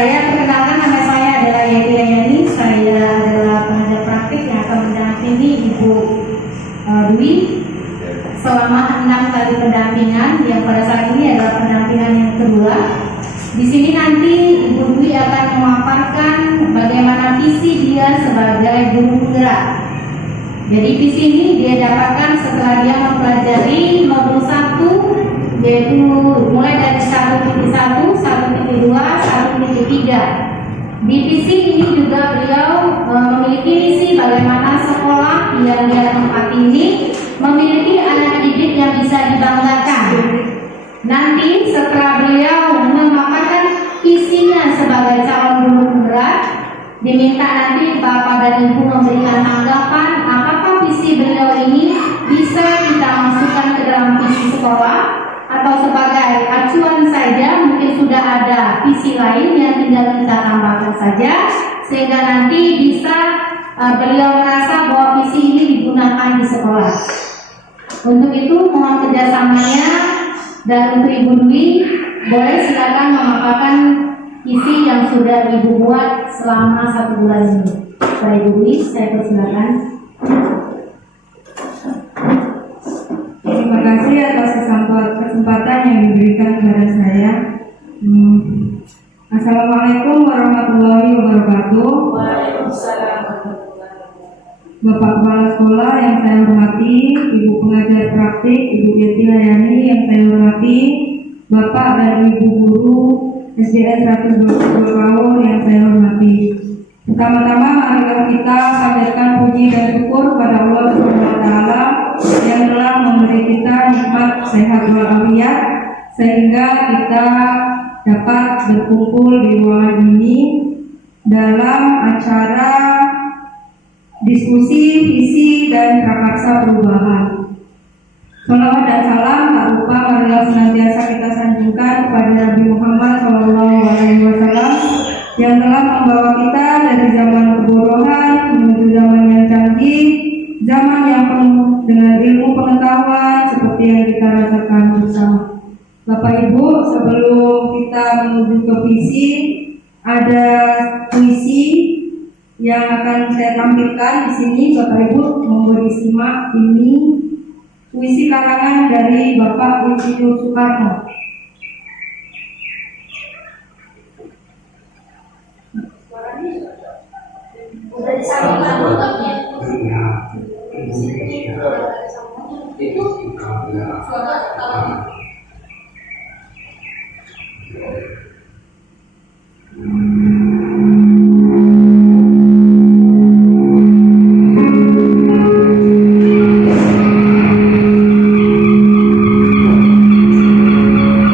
saya, perkenalkan nama saya adalah Yeti Rayani. Saya adalah pengajar praktik yang akan mendampingi Ibu Dwi selama 6 kali pendampingan, yang pada saat ini adalah pendampingan yang kedua. Di sini nanti Ibu Dwi akan memaparkan bagaimana visi dia sebagai guru penggerak. Jadi visi ini dia dapatkan setelah dia mempelajari modul 1, yaitu mulai dari 1.1, 1.2, 1.3. Di visi ini juga beliau memiliki misi bagaimana sekolah yang dia tempati ini memiliki anak didik yang bisa dibanggakan. Nanti setelah beliau memaparkan visinya sebagai calon guru penggerak, diminta nanti Bapak dan Ibu memberikan tanggapan apakah visi beliau ini bisa kita masukkan ke dalam visi sekolah atau sebagai acuan saja, mungkin sudah ada visi lain yang tinggal kita tambahkan saja sehingga nanti bisa beliau merasa bahwa visi ini digunakan di sekolah. Untuk itu mohon kerjasamanya, dan untuk Ibu Dwi boleh silakan memaparkan visi yang sudah Ibu buat selama 1 bulan ini. Baik Ibu Dwi, saya persilakan. Terima kasih atas kesempatan yang diberikan kepada saya. Assalamualaikum warahmatullahi wabarakatuh. Waalaikumsalam. Bapak Kepala Sekolah yang saya hormati, Ibu Pengajar Praktik, Ibu Yeti Rayani yang saya hormati, Bapak dan Ibu Guru SDN 122 Kaur yang saya hormati. Pertama-tama marilah kita panjatkan puji dan syukur kepada Allah Subhanahu wa taala yang telah memberi kita nikmat sehat walafiat sehingga kita dapat berkumpul di ruangan ini dalam acara diskusi visi dan prakarsa perubahan. Salawat dan salam tak lupa marilah senantiasa kita sanjungkan kepada Nabi Muhammad SAW yang telah membawa kita dari zaman kebodohan menuju zaman yang canggih, zaman yang penuh dengan ilmu pengetahuan seperti yang kita rasakan bersama. Bapak Ibu, sebelum kita menuju ke visi, ada puisi yang akan saya tampilkan di sini. Bapak Ibu monggo disimak. Ini puisi karangan dari Bapak Insinyur Soekarno. Sudah disampaikan bentuknya. Itu suara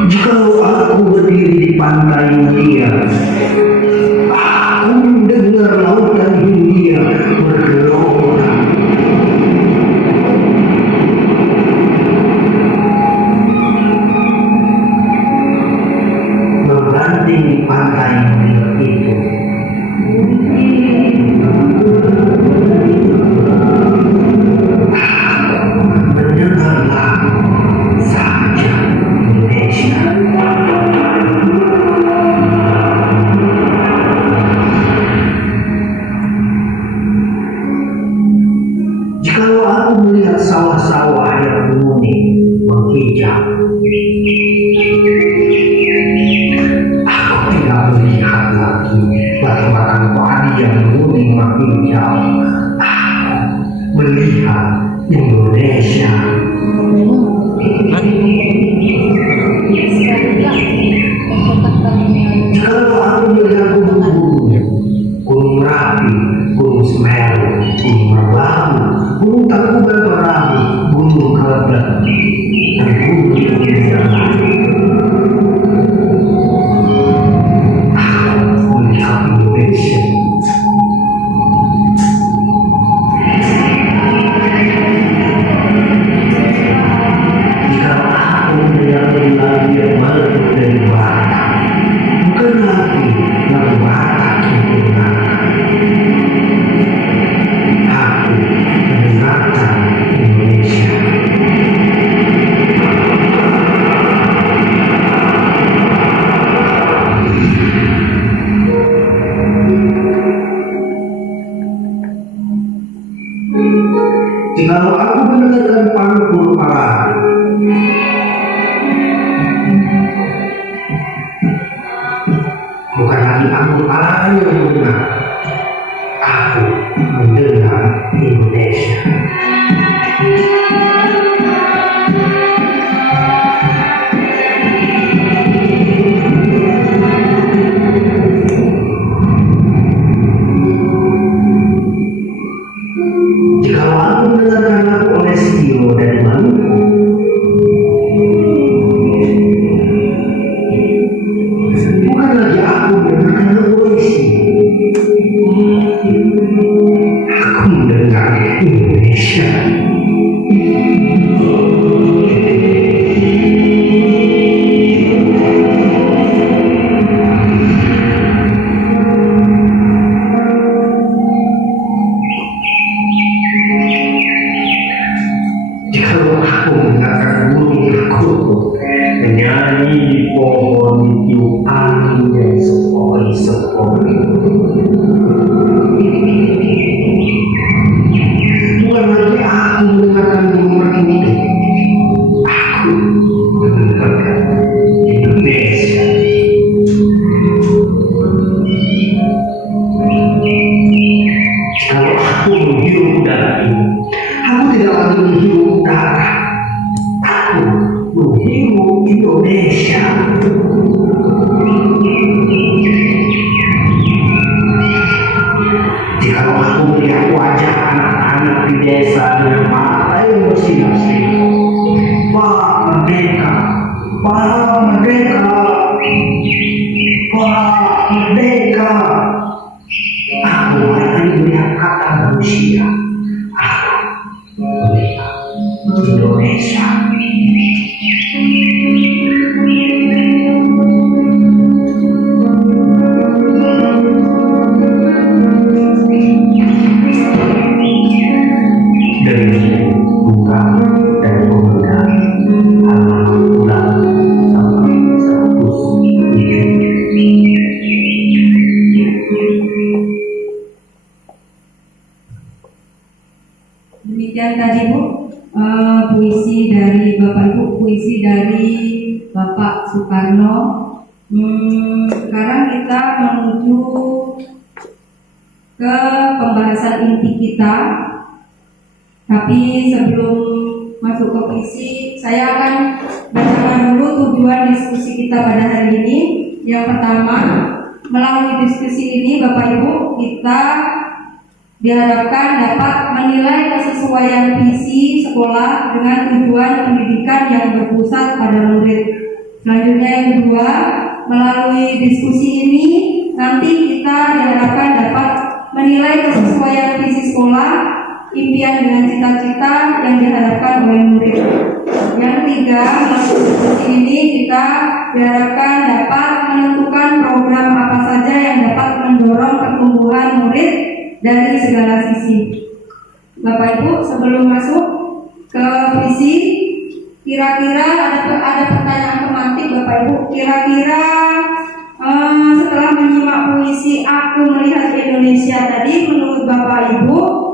Jikalau aku berdiri di pantai Mutia, aku mendengar lautan Hindia bergelora. Berganting di pantai Mutia itu, mendengarlah saja Indonesia. Jikalau aku melihat sawah-sawah yang menguning menghijau, aku tidak melihat lagi lagi aku yang mendengar. Aku mendengar Indonesia. Jikalau aku mendengarkan lagu Onestio dari Maluku, bukan lagi aku mendengarkan lagu puisi. Aku mendengar Indonesia. Jikalau aku mendengarkan burung aku menyanyi di pohon tiup angin yang sepoi-sepoi, bukan lagi aku mendengarkan burung makin hidup. Aku mendengarkan Indonesia. Jikalau aku menghirup udara ini, aku tidak lagi menghirup udara. Aku menghirup Indonesia. Jikalau aku melihat wajah anak-anak di desa dengan mata yang bersinar-sinar, Pak Merdeka, Pak Merdeka, Pak Merdeka. Aku mulai melihat kata manusia. Aku melihat Indonesia. Dari buka dan pemuda halaman ulang sampai 107. Demikian tadi Bu, puisi dari Bapak Ibu, puisi dari Bapak Soekarno. Sekarang kita menuju ke pembahasan inti kita. Tapi sebelum masuk ke puisi, saya akan bacakan dulu tujuan diskusi kita pada hari ini. Yang pertama, melalui diskusi ini Bapak Ibu, kita diharapkan dapat menilai kesesuaian visi sekolah dengan tujuan pendidikan yang berpusat pada murid. Selanjutnya yang kedua, melalui diskusi ini nanti kita diharapkan dapat menilai kesesuaian visi sekolah, impian dengan cita-cita yang diharapkan oleh murid. Yang ketiga, melalui diskusi ini kita diharapkan dapat menentukan program apa saja yang dapat mendorong pertumbuhan murid dari segala sisi. Bapak Ibu, sebelum masuk ke visi, kira-kira ada pertanyaan tematik Bapak Ibu. Kira-kira setelah menyimak puisi Aku Melihat Indonesia tadi, menurut Bapak Ibu,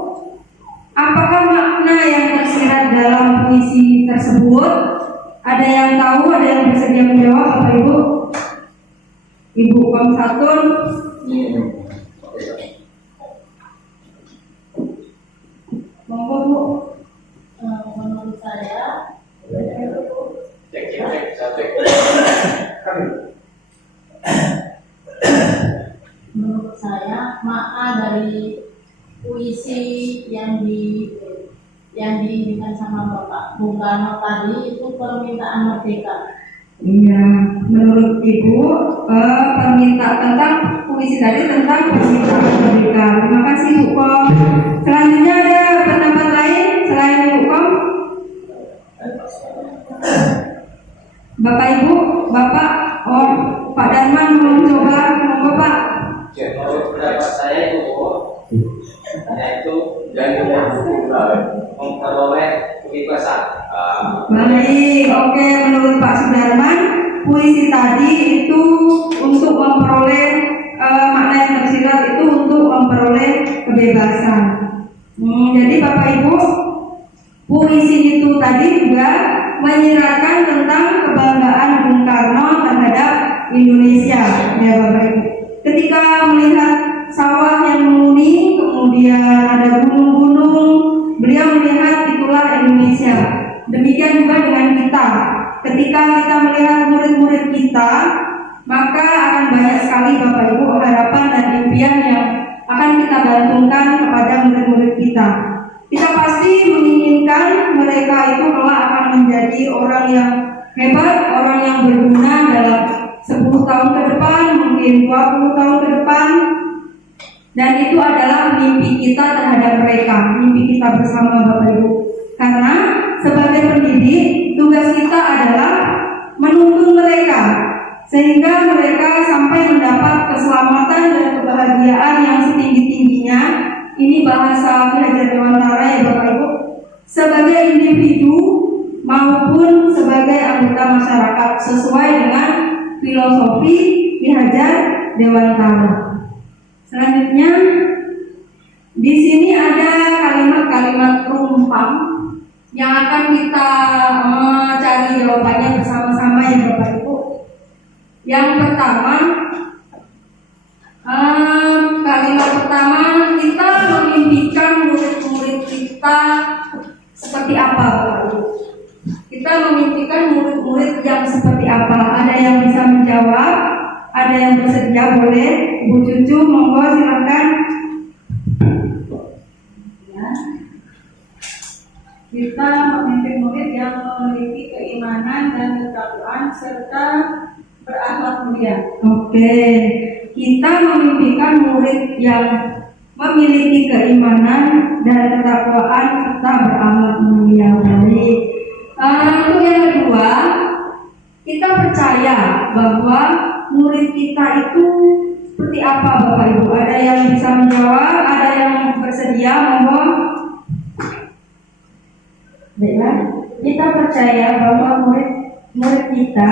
apakah makna yang tersirat dalam puisi tersebut? Ada yang tahu? Ada yang bersedia menjawab Bapak Ibu? Ibu Om Satun. Monggo Bu. Menurut saya, makna dari puisi yang diinginkan sama Bapak Bung Karno tadi itu permintaan merdeka. Iya, menurut Ibu permintaan tentang puisi tadi tentang permintaan merdeka. Terima kasih Bu Kom. Selanjutnya ada pendapat lain selain Bu Kom? Bapak Ibu, Bapak, Pak Darman mau coba, monggo Pak. Menurut pendapat saya itu, yaitu dari buku memperoleh kebebasan. Baik, oke. Menurut Pak Sudarman, puisi tadi itu untuk memperoleh makna yang tersirat itu untuk memperoleh kebebasan. Jadi Bapak Ibu, puisi itu tadi juga menyiratkan tentang kebanggaan Bung Karno terhadap Indonesia, ya Bapak Ibu. Ketika melihat sawah yang menguni, kemudian ada gunung-gunung, beliau melihat itulah Indonesia. Demikian juga dengan kita. Ketika kita melihat murid-murid kita, maka akan banyak sekali Bapak Ibu harapan dan impian yang akan kita gantungkan kepada murid-murid kita. Kita pasti menginginkan mereka itu kelak akan menjadi orang yang hebat, orang yang berguna dalam 10 tahun ke depan, mungkin 20 tahun ke depan. Dan itu adalah mimpi kita terhadap mereka, mimpi kita bersama Bapak Ibu. Karena sebagai pendidik, tugas kita adalah menuntun mereka sehingga mereka sampai mendapat keselamatan dan kebahagiaan yang setinggi-tingginya. Ini bahasa Ki Hajar Dewantara ya Bapak Ibu, sebagai individu maupun sebagai anggota masyarakat sesuai dengan filosofi Ki Hajar Dewantara. Selanjutnya di sini ada kalimat-kalimat rumpang yang akan kita cari jawabannya bersama-sama ya Bapak Ibu. Yang pertama, kalimat pertama, kita memimpikan murid-murid kita seperti apa Bapak Ibu? Kita memimpikan murid-murid yang seperti apa? Ada yang bisa menjawab? Ada yang bersedia? Boleh Ibu Cucu, monggo silakan. Ya. Kita memimpin murid yang memiliki keimanan dan ketakwaan serta berakhlak mulia. Oke, kita memimpikan murid yang memiliki keimanan dan ketakwaan serta berakhlak mulia. Baik. Untuk yang kedua, kita percaya bahwa murid kita itu seperti apa Bapak Ibu? Ada yang bisa menjawab, ada yang bersedia, monggo. Baiklah, kita percaya bahwa murid kita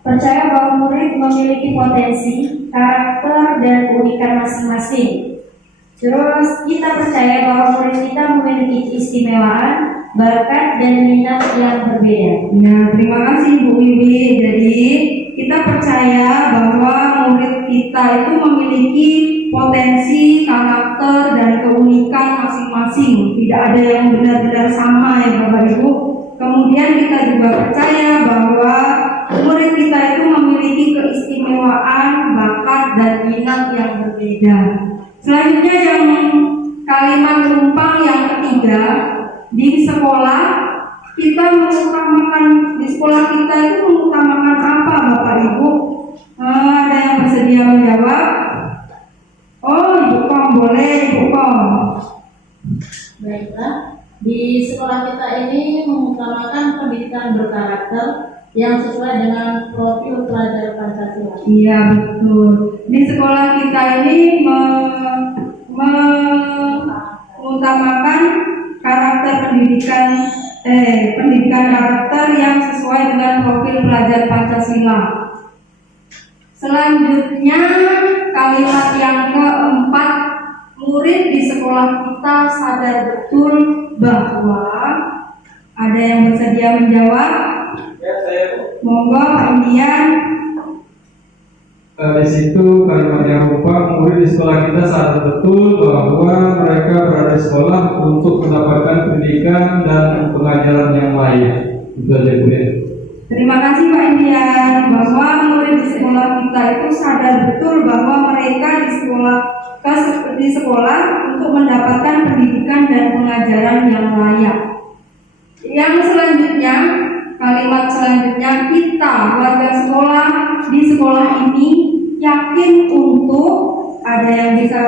percaya bahwa murid memiliki potensi, karakter, dan keunikan masing-masing. Terus kita percaya bahwa murid kita memiliki keistimewaan, bakat, dan minat yang berbeda. Ya, terima kasih Bu Wiwi. Jadi kita percaya bahwa murid kita itu memiliki potensi, karakter, dan keunikan masing-masing. Tidak ada yang benar-benar sama ya Bapak Ibu. Kemudian kita juga percaya bahwa murid kita itu memiliki keistimewaan, bakat, dan minat yang berbeda. Selanjutnya yang kalimat rumpang yang ketiga, di sekolah kita mengutamakan, di sekolah kita itu mengutamakan apa Bapak Ibu? Ada yang bersedia menjawab? Oh, Ibu Kom, boleh Ibu Kom. Baiklah, di sekolah kita ini mengutamakan pendidikan berkarakter yang sesuai dengan profil pelajar Pancasila. Iya betul. Di sekolah kita ini mengutamakan karakter pendidikan karakter yang sesuai dengan profil pelajar Pancasila. Selanjutnya kalimat yang keempat, murid di sekolah kita sadar betul bahwa, ada yang bersedia menjawab? Ya, saya Monggo Pak Indian. Di situ kalimat yang rumpang, murid di sekolah kita sadar betul bahwa mereka berada di sekolah untuk mendapatkan pendidikan dan pengajaran yang layak. Itu aja Bu ya. Terima kasih Pak Indian, bahwa murid di sekolah kita itu sadar betul bahwa mereka di sekolah untuk mendapatkan pendidikan dan pengajaran yang layak. Yang selanjutnya, kalimat selanjutnya, kita warga sekolah di sekolah ini yakin untuk, ada yang bisa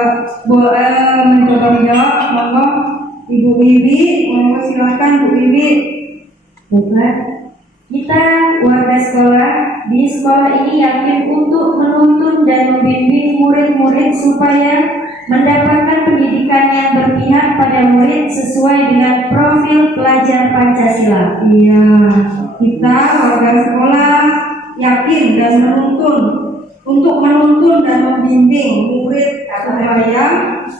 mencoba menjawab, monggo Ibu Wiwi, monggo silakan Bu Wiwi. Baiklah, kita warga sekolah di sekolah ini yakin untuk menuntun dan membimbing murid-murid supaya mendapatkan pendidikan yang berpihak pada murid sesuai dengan profil pelajar Pancasila. Iya, kita warga sekolah yakin dan menuntun dan membimbing murid supaya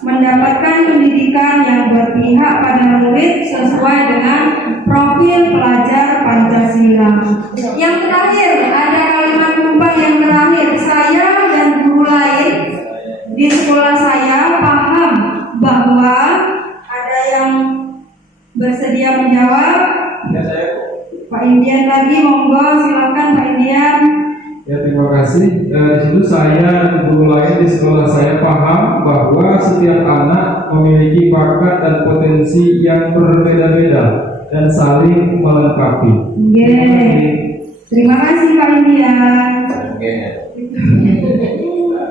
mendapatkan pendidikan yang berpihak pada murid sesuai dengan profil pelajar Pancasila. Yang terakhir, ada kalimat rumpang yang terakhir, saya dan guru lain situ saya dan guru lain di sekolah saya paham bahwa setiap anak memiliki bakat dan potensi yang berbeda-beda dan saling melengkapi. Terima kasih Pak Indian.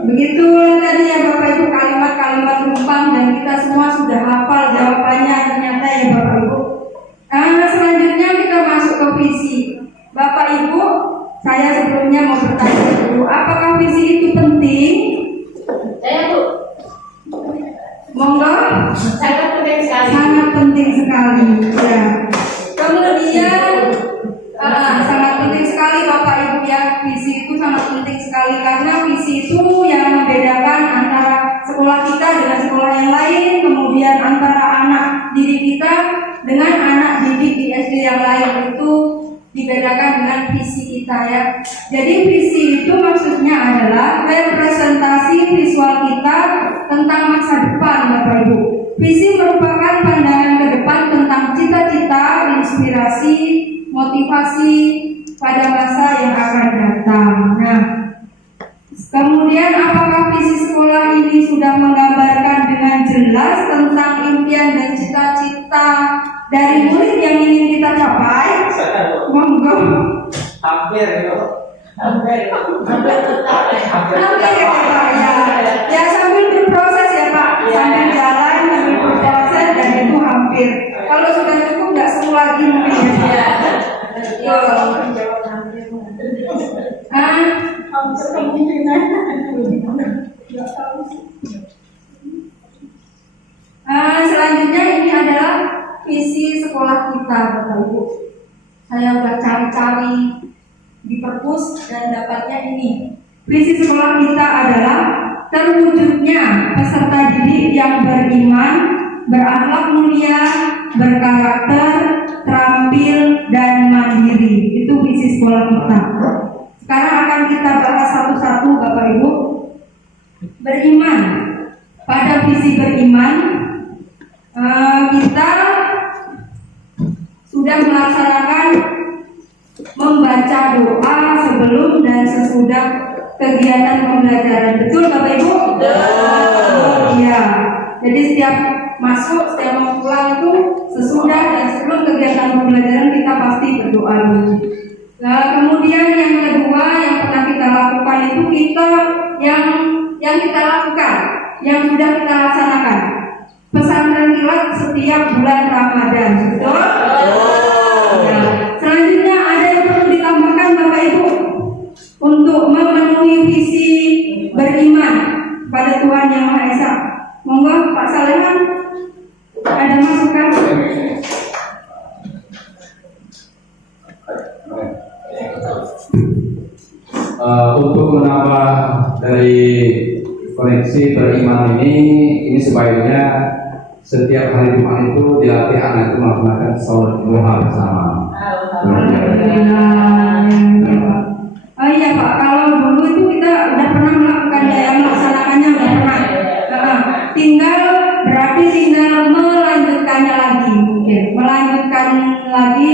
Begitu tadi ya Bapak Ibu kalimat-kalimat umpan dan kita semua sudah hafal jawabannya ternyata ya Bapak Ibu. Selanjutnya kita masuk ke visi. Bapak Ibu, saya sebelumnya mau bertanya dulu, apakah visi itu penting? Saya Bu, Monggo. sangat penting sekali. Sangat penting sekali. Ya. Kemudian sangat penting sekali Bapak Ibu ya, visi itu sangat penting sekali karena visi itu yang membedakan antara sekolah kita dengan sekolah yang lain, kemudian antara anak didik kita dengan anak didik di SD yang lain itu dibedakan dengan visi kita ya. Jadi visi itu maksudnya adalah representasi visual kita tentang masa depan Bapak Ibu. Visi merupakan pandangan ke depan tentang cita-cita, inspirasi, motivasi pada masa yang akan datang. Nah, kemudian apakah visi sekolah ini sudah menggambarkan dengan jelas tentang impian dan cita-cita dari murid yang ingin kita capai? Monggo. Hampir itu. Hampir tercapai. Hampir ya Pak ya. Ya sambil berproses ya Pak, sambil jalan, sambil berproses dan itu hampir. Kalau sudah cukup nggak semua lagi mungkin ya. Selanjutnya ini adalah visi sekolah kita Bapak Ibu. Saya udah cari-cari di perpus dan dapatnya ini. Visi sekolah kita adalah terwujudnya peserta didik yang beriman, berakhlak mulia, berkarakter, terampil, dan mandiri. Itu visi sekolah kita. Sekarang akan kita bahas satu-satu Bapak Ibu. Beriman. Pada visi beriman, kita sudah melaksanakan membaca doa sebelum dan sesudah kegiatan pembelajaran. Betul Bapak Ibu? Iya. Jadi setiap masuk, setiap mau pulang itu sesudah dan sebelum kegiatan pembelajaran kita pasti berdoa dulu. Nah, kemudian yang kedua yang pernah kita lakukan itu yang kita lakukan, yang sudah kita laksanakan. Pesantren kilat setiap bulan Ramadan, betul? Nah, selanjutnya ada yang perlu ditambahkan Bapak Ibu untuk memenuhi visi beriman pada Tuhan Yang Maha Esa. Monggo Pak Saleman, ada masukan? Untuk menambah dari koneksi beriman ini sebaiknya setiap hari Jumat itu dilatih anak itu melaksanakan sholat duha bersama. Oh iya Pak, kalau dulu itu kita udah pernah melakukannya, yang melaksanakannya udah pernah. Tinggal melanjutkannya lagi mungkin. Melanjutkan lagi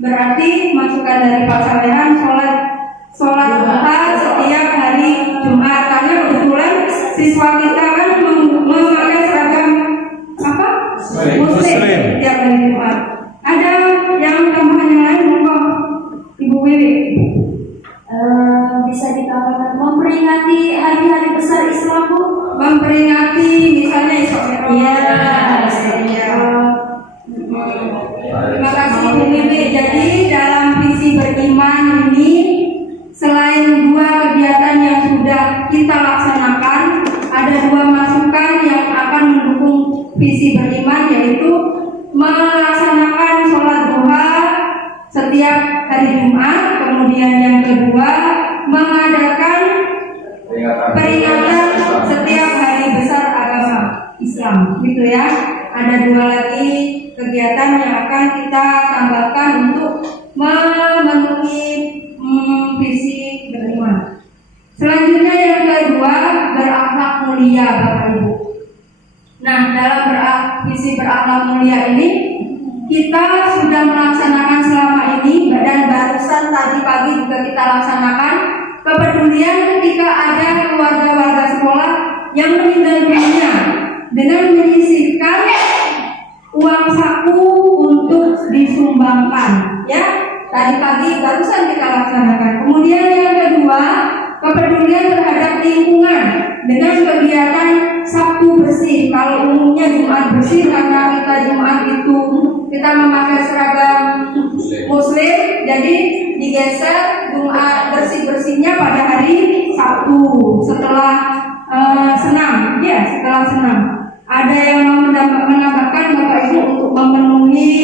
berarti masukan dari Pak Salehan sholat duha setiap hari Jumat, karena kebetulan siswa kita kan memakai seragam apa? Muslim setiap hari Jumat. Ada yang tambahan yang lain monggo Ibu Wiwi? Bisa ditambahkan memperingati hari-hari besar Islam Bu. Memperingati misalnya Isra Mi'raj. Terima kasih Bu Wiwi. Jadi dalam visi beriman ini selain dua kegiatan yang sudah kita laksanakan, ada dua masukan yang akan mendukung visi beriman, yaitu melaksanakan sholat duha setiap hari Jumat. Kemudian yang kedua, mengadakan peringatan setiap hari besar agama Islam, gitu ya. Ada dua lagi kegiatan yang akan kita tambahkan untuk memenuhi visi beriman. Selanjutnya yang kedua, berakhlak mulia Bapak Ibu. Nah, dalam visi berakhlak mulia ini kita sudah melaksanakan selama ini dan barusan tadi pagi juga kita laksanakan kepedulian ketika ada keluarga-warga sekolah yang meninggal dunia dengan menyisihkan uang saku untuk disumbangkan. Ya, tadi pagi barusan kita laksanakan. Kemudian yang kedua, kepedulian terhadap lingkungan dengan kegiatan Sabtu bersih. Kalau umumnya Jumat bersih, karena kita Jumat itu kita memakai seragam Muslim, jadi digeser Jumat bersih-bersihnya pada hari Sabtu setelah senam. Ya, setelah senam. Ada yang mau menambahkan Bapak Ibu untuk memenuhi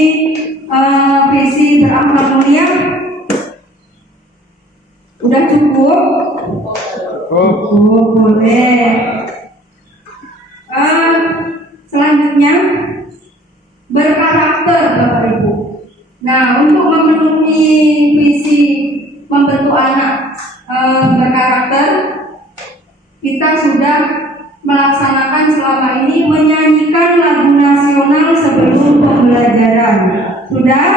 visi berakhlak mulia? Udah cukup? Oh, boleh. Selanjutnya berkarakter Bapak Ibu. Nah, untuk memenuhi visi membentuk anak berkarakter, kita sudah melaksanakan selama ini menyanyikan lagu nasional sebelum pembelajaran. Sudah?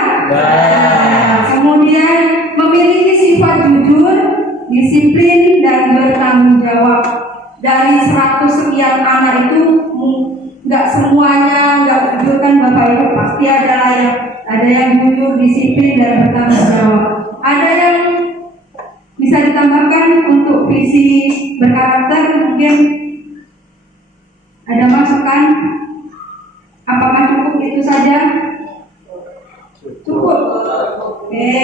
Kemudian memiliki sifat jujur, disiplin, dan bertanggung jawab. Dari 100 sekian anak itu nggak semuanya nggak jujur kan Bapak Ibu, pasti ada yang jujur, disiplin, dan bertanggung jawab. Ada yang bisa ditambahkan untuk visi berkarakter, mungkin ada masukan? Apakah cukup itu saja? Cukup. Oke.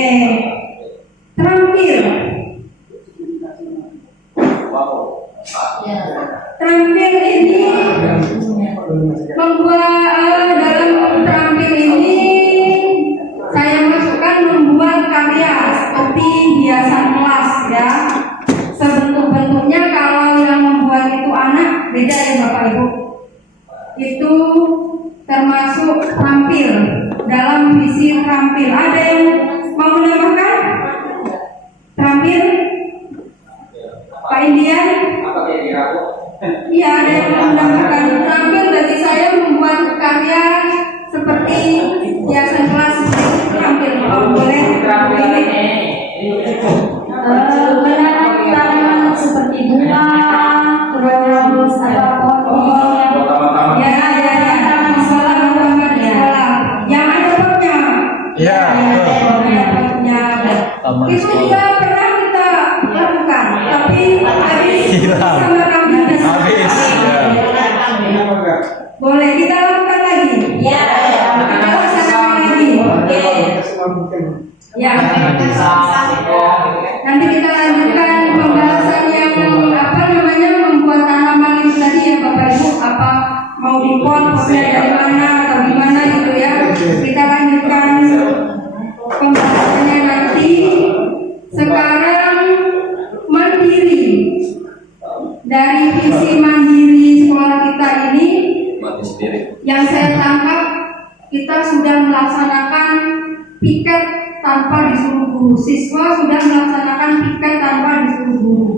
Terampil. Terampil ini membuat dalam terampil ini saya masukkan membuat karya seperti hiasan kelas ya. Sebentuk-bentuknya kalau yang membuat itu anak beda ya Bapak Ibu. Itu termasuk terampil dalam visi terampil. Ada yang mau menambahkan? Terampil? Pak Indian? Iya, ada yang menambahkan. Terampil bagi saya membuat karya seperti hiasan kelas seperti terampil. Oh, boleh? Menanam tanaman seperti bunga, terus ada pohon. Ya. Di sekolah. Yang ada potnya. Ya, Potnya. Itu juga pernah kita lakukan, tapi habis sama kami. Boleh kita lakukan lagi? Ya. Kita laksanakan lagi. Oke. Ya. Nanti kita lanjutkan pembahasan yang membuat tanaman itu tadi ya Bapak Ibu, apa mau dipot potnya dari mana atau gimana gitu ya. Kita lanjutkan pembahasannya nanti. Sekarang mandiri. Dari visi mandiri sekolah kita ini yang saya tangkap, kita sudah melaksanakan piket tanpa disuruh guru. Siswa sudah melaksanakan piket tanpa disuruh guru.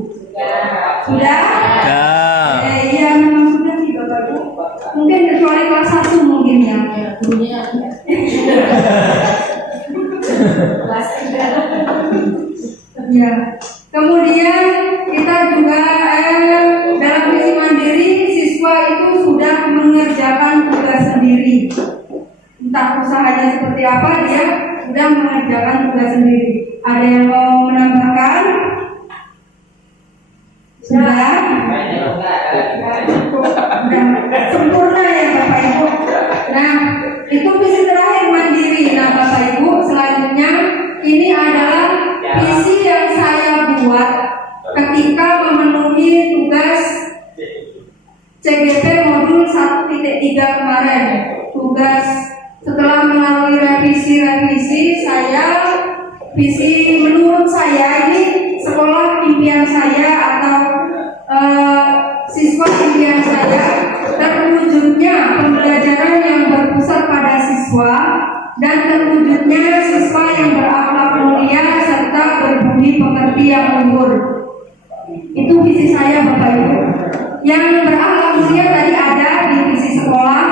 Sudah? Iya, memang sudah sih Bapak Ibu. Mungkin kecuali kelas 1 mungkin ya. Gurunya Ya. Kemudian kita juga dalam visi mandiri, siswa itu sudah mengerjakan tugas sendiri. Entah usahanya seperti apa, dia sudah mengerjakan tugas sendiri. Ada yang mau menambahkan? Sudah? Sempurna ya Bapak Ibu. Nah, itu visi terakhir mandiri. Nah Bapak Ibu, selanjutnya ini adalah visi yang saya buat ketika memenuhi tugas CGP modul 1.3 kemarin. Tugas setelah melalui revisi saya, visi menurut saya ini sekolah impian saya atau siswa impian saya, terwujudnya pembelajaran yang berpusat pada siswa dan terwujudnya siswa yang berakhlak mulia serta berbudi pekerti yang luhur. Itu visi saya Bapak Ibu. Yang berakhlak mulia tadi ada di visi sekolah,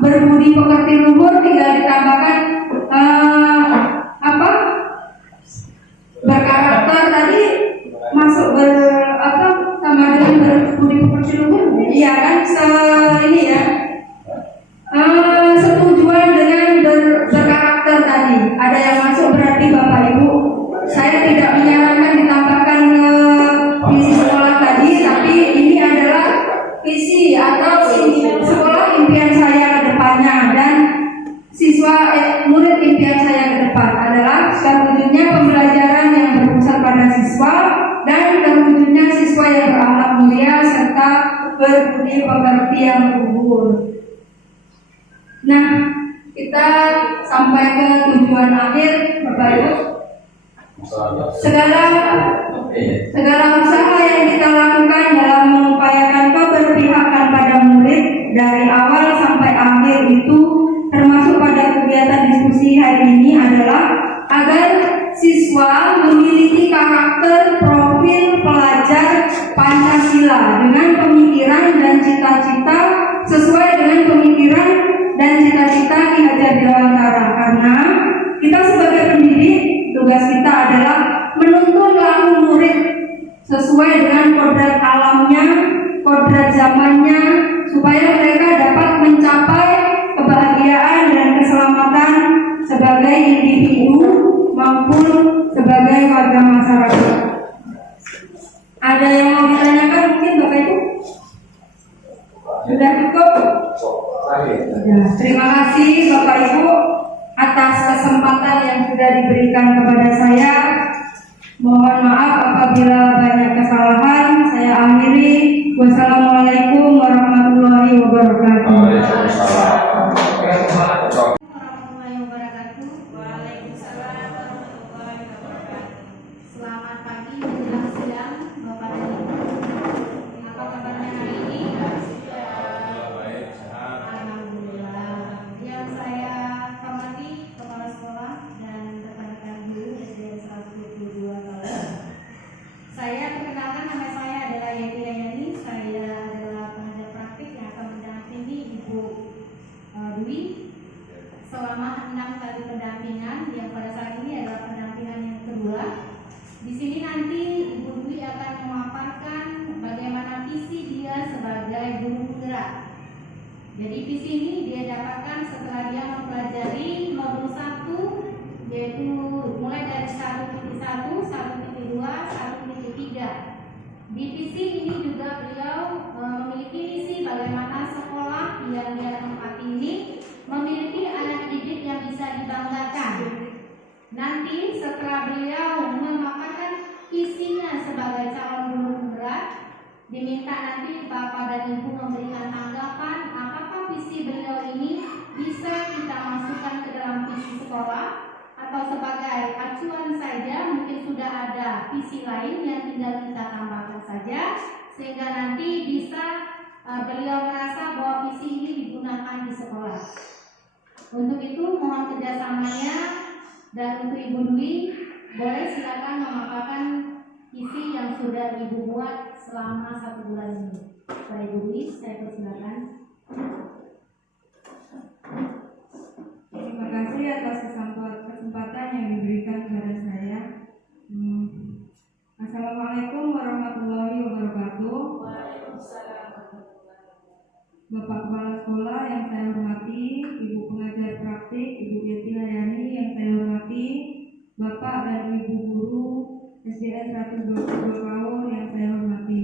berbudi pekerti luhur tinggal ditambahkan berkarakter tadi masuk visi atau sekolah impian saya ke depannya dan murid impian saya ke depan adalah terwujudnya pembelajaran yang berpusat pada siswa dan terwujudnya siswa yang berakhlak mulia serta berbudi pekerti yang luhur. Nah, kita sampai ke tujuan akhir, Bapak Ibu. Segala usaha yang kita lakukan dalam mengupayakan keberpihakan pada murid dari awal sampai akhir itu, termasuk pada kegiatan diskusi hari ini, adalah agar siswa memiliki karakter profil pelajar Pancasila dengan pemikiran dan cita-cita sesuai dengan pemikiran dan cita-cita Ki Hajar Dewantara. Karena kita sebagai pendidik, tugas kita adalah menuntun laku murid sesuai dengan kodrat alamnya, kodrat zamannya, supaya mereka dapat mencapai kebahagiaan dan keselamatan sebagai individu maupun sebagai warga masyarakat. Ada yang mau ditanyakan mungkin Bapak Ibu? Sudah cukup? Ya, terima kasih Bapak Ibu atas kesempatan yang sudah diberikan kepada saya. Mohon maaf apabila banyak kesalahan. Saya akhiri. Wassalamualaikum warahmatullahi wabarakatuh. Warahmatullahi wabarakatuh. Waalaikumsalam warahmatullahi wabarakatuh. Selamat pagi menjelang siang Bapak dan Ibu. Apa kabarnya hari ini? Alhamdulillah. Yang saya hormati kepala sekolah dan rekan-rekan guru SDN 122 Kaler. Saya perkenalkan, nama saya adalah Yeti Rayani. Saya adalah pengajar praktik yang akan mendampingi Ibu Dwi selama 6 kali pendampingan, yang pada saat ini adalah pendampingan yang kedua. Di sini nanti Ibu Dwi akan memaparkan bagaimana visi dia sebagai guru penggerak. Jadi visi ini dia dapatkan setelah dia mempelajari modul 1, yaitu mulai dari 1.1, 1.2, 1.3. Di visi ini juga beliau memiliki misi bagaimana sekolah yang dia tempati ini memiliki anak didik yang bisa dibanggakan. Nanti setelah beliau memaparkan visinya sebagai calon guru penggerak, diminta nanti Bapak dan Ibu memberikan tanggapan apakah visi beliau ini bisa kita masukkan ke dalam visi sekolah atau sebagai acuan saja. Mungkin sudah ada visi lain yang tinggal kita tambahkan saja sehingga nanti bisa beliau merasa bahwa visi ini digunakan di sekolah. Untuk itu mohon kerjasamanya, dan untuk Ibu Dwi boleh silakan memaparkan visi yang sudah Ibu buat selama 1 bulan ini. Bapak Ibu Dwi, saya persilakan. Terima kasih atas kesempatan yang diberikan kepada saya. Assalamualaikum warahmatullahi wabarakatuh. Bapak Kepala Sekolah yang saya hormati, Ibu Pengajar Praktik, Ibu Yeti Rayani yang saya hormati, Bapak dan Ibu Guru SDN 122 Kaur yang saya hormati.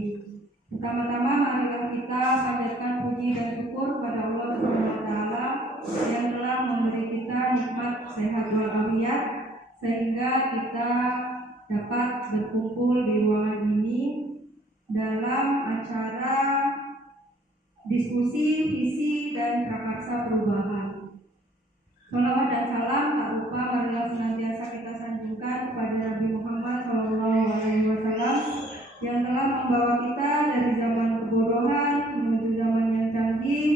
Pertama-tama marilah kita panjatkan puji dan syukur kepada Allah Subhanahu wa taala yang telah memberi kita nikmat sehat walafiat sehingga kita dapat berkumpul di ruangan ini dalam acara diskusi visi dan prakarsa perubahan. Salawat dan salam tak lupa marilah senantiasa kita sanjungkan kepada Nabi Muhammad SAW yang telah membawa kita dari zaman kebodohan menuju zaman yang canggih,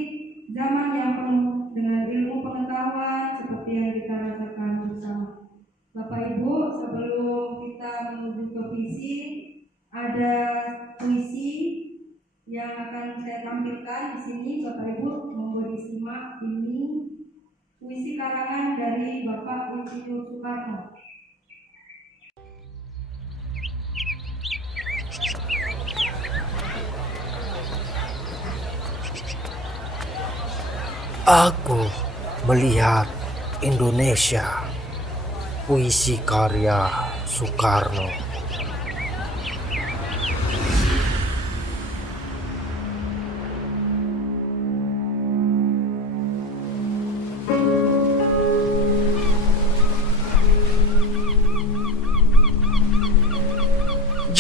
zaman yang penuh dengan ilmu pengetahuan seperti yang kita rasakan bersama. Bapak Ibu, sebelum kita menuju ke visi, ada puisi yang akan saya tampilkan di sini. Bapak Ibu, monggo disimak. Ini puisi karangan dari Bapak Insinyur Soekarno. Aku melihat Indonesia, puisi karya Soekarno.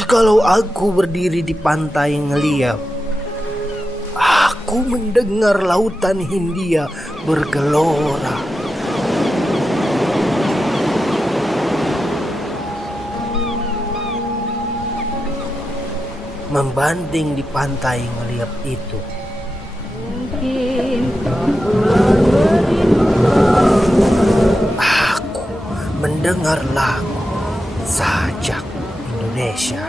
Jikalau aku berdiri di pantai ngeliat, aku mendengar lautan Hindia bergelora. Membanding di pantai ngeliat itu, aku mendengar lagu Sajak Indonesia.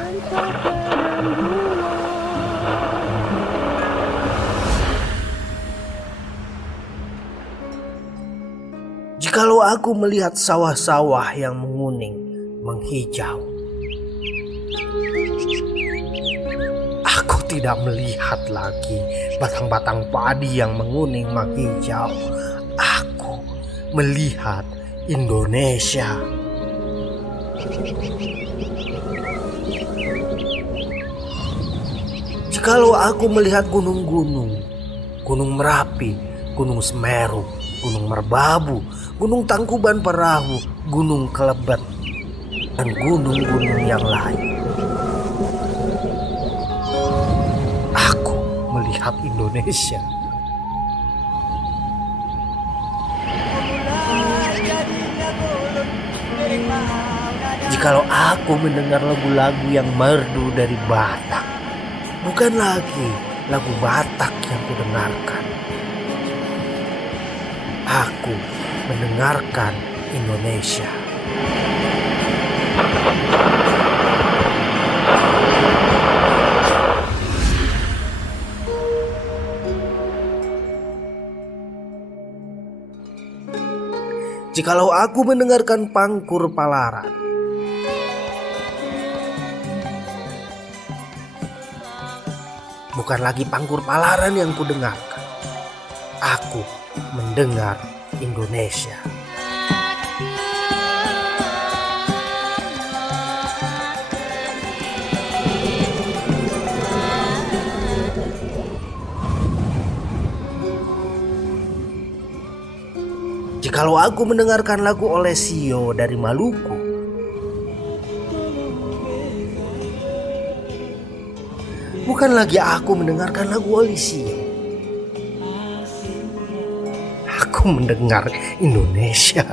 Jikalau aku melihat sawah-sawah yang menguning, menghijau, aku tidak melihat lagi batang-batang padi yang menguning, menghijau. Aku melihat Indonesia. Jikalau aku melihat gunung-gunung, Gunung Merapi, Gunung Semeru, Gunung Merbabu, Gunung Tangkuban Perahu, Gunung Kelebet, dan gunung-gunung yang lain, aku melihat Indonesia. Jikalau aku mendengar lagu-lagu yang merdu dari Batak, bukan lagi lagu Batak yang kudengarkan. Aku mendengarkan Indonesia. Jikalau aku mendengarkan Pangkur Palaran, bukan lagi Pangkur Palaran yang kudengarkan. Aku mendengar Indonesia. Jikalau aku mendengarkan lagu Olesio dari Maluku, bukan lagi aku mendengarkan lagu Olesio. Aku mendengar Indonesia.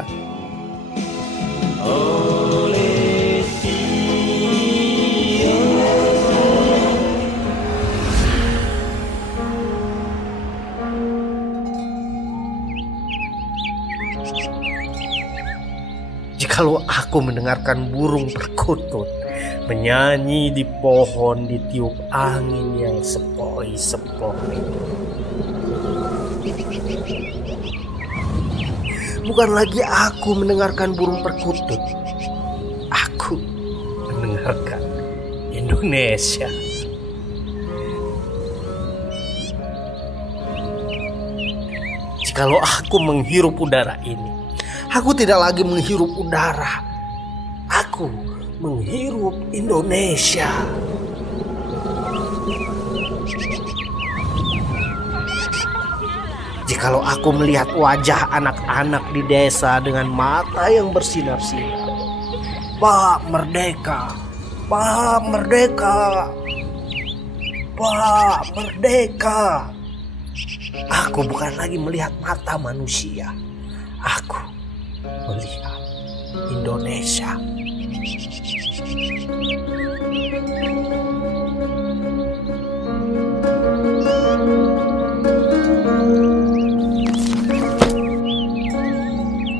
Jikalau aku mendengarkan burung perkutut menyanyi di pohon ditiup angin yang sepoi-sepoi, bukan lagi aku mendengarkan burung perkutut. Aku mendengarkan Indonesia. Jikalau aku menghirup udara ini, aku tidak lagi menghirup udara. Aku menghirup Indonesia. Jikalau aku melihat wajah anak-anak di desa dengan mata yang bersinar-sinar, Pak Merdeka, Pak Merdeka, Pak Merdeka. Aku bukan lagi melihat mata manusia. Aku melihat Indonesia.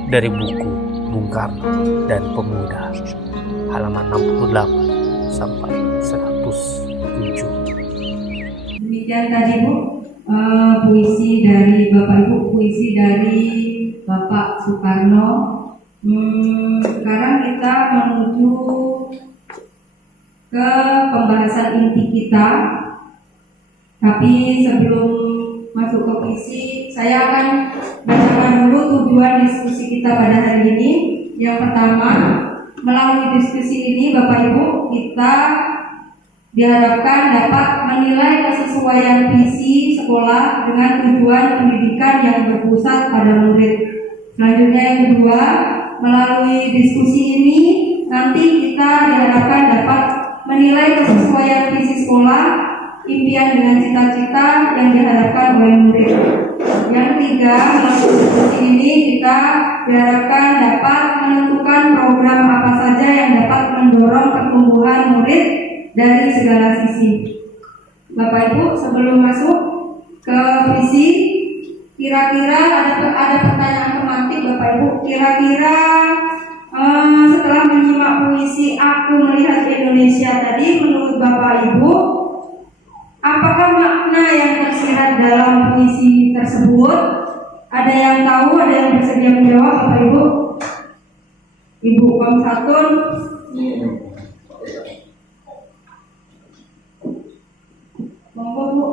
Dari buku Bung Karno dan Pemuda, halaman 68 sampai 107. Demikian tadi Bu, puisi dari Bapak Ibu, puisi dari Bapak Soekarno. Sekarang kita menuju ke pembahasan inti kita. Tapi sebelum masuk ke puisi, saya akan bacakan dulu tujuan diskusi kita pada hari ini. Yang pertama, melalui diskusi ini Bapak Ibu, kita diharapkan dapat menilai kesesuaian visi sekolah dengan tujuan pendidikan yang berpusat pada murid. Selanjutnya yang kedua, melalui diskusi ini nanti kita diharapkan dapat menilai kesesuaian visi sekolah, impian dengan cita-cita yang diharapkan oleh murid. Yang ketiga, melalui diskusi ini kita diharapkan dapat menentukan program apa saja yang dapat mendorong pertumbuhan murid dari segala sisi. Bapak Ibu, sebelum masuk ke visi, kira-kira ada pertanyaan tematik Bapak Ibu. Kira-kira setelah menyimak puisi Aku Melihat Indonesia tadi, menurut Bapak Ibu, apakah makna yang tersirat dalam puisi tersebut? Ada yang tahu? Ada yang bersedia menjawab, Bapak Ibu? Ibu Komsatun. Monggo Bu.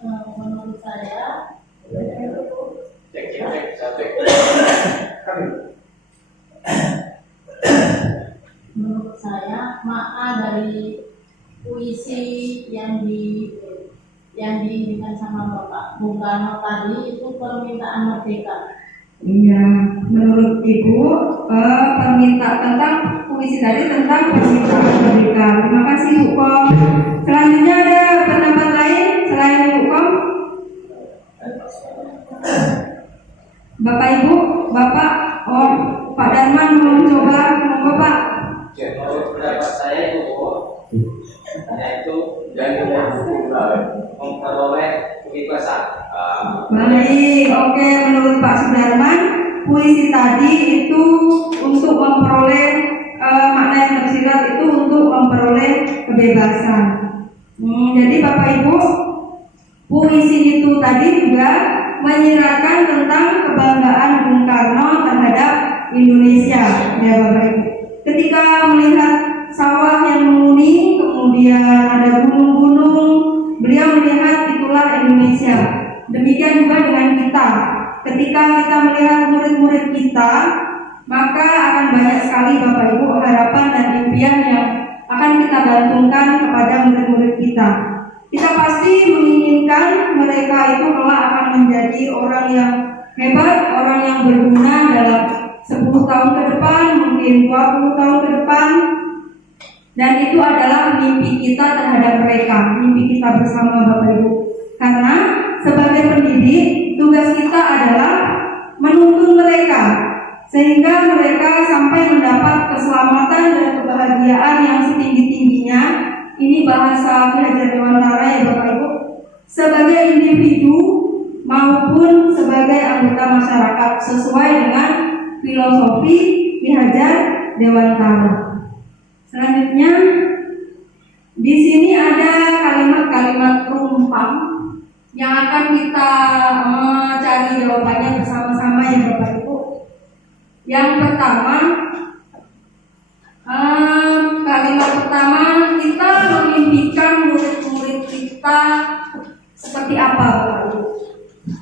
Menurut saya, menurut saya makna dari puisi yang diinginkan sama Bapak Bung Karno tadi itu permintaan merdeka. Iya, menurut Ibu permintaan tentang puisi tadi tentang permintaan merdeka. Terima kasih Bu Kom. Selanjutnya ada pendapat lain selain Bu Kom? Bapak Ibu, Bapak, Pak Darman mau coba, monggo Pak. Menurut pendapat saya itu, yaitu dari memperoleh kebebasan. Baik, oke. Menurut Pak Sudarman, puisi tadi itu untuk memperoleh makna yang tersirat itu untuk memperoleh kebebasan. Jadi Bapak Ibu, puisi itu tadi juga menyiratkan tentang kebanggaan Bung Karno terhadap Indonesia, ya Bapak Ibu. Ketika melihat sawah yang menguning, kemudian ada gunung-gunung, beliau melihat itulah Indonesia. Demikian juga dengan kita. Ketika kita melihat murid-murid kita, maka akan banyak sekali Bapak Ibu harapan dan impian yang akan kita gantungkan kepada murid-murid kita. Kita pasti menginginkan mereka itu kelak akan menjadi orang yang hebat, orang yang berguna dalam 10 tahun ke depan, mungkin 20 tahun ke depan. Dan itu adalah mimpi kita terhadap mereka, mimpi kita bersama Bapak Ibu. Karena sebagai pendidik, tugas kita adalah menuntun mereka sehingga mereka sampai mendapat keselamatan dan kebahagiaan yang setinggi-tingginya. Ini bahasa Ki Hajar Dewantara ya Bapak Ibu, sebagai individu maupun sebagai anggota masyarakat sesuai dengan filosofi Ki Hajar Dewantara. Selanjutnya di sini ada kalimat-kalimat perumpam yang akan kita cari jawabannya bersama-sama ya Bapak Ibu. Yang pertama, kalimat pertama, kita memimpikan murid-murid kita seperti apa Bapak Ibu?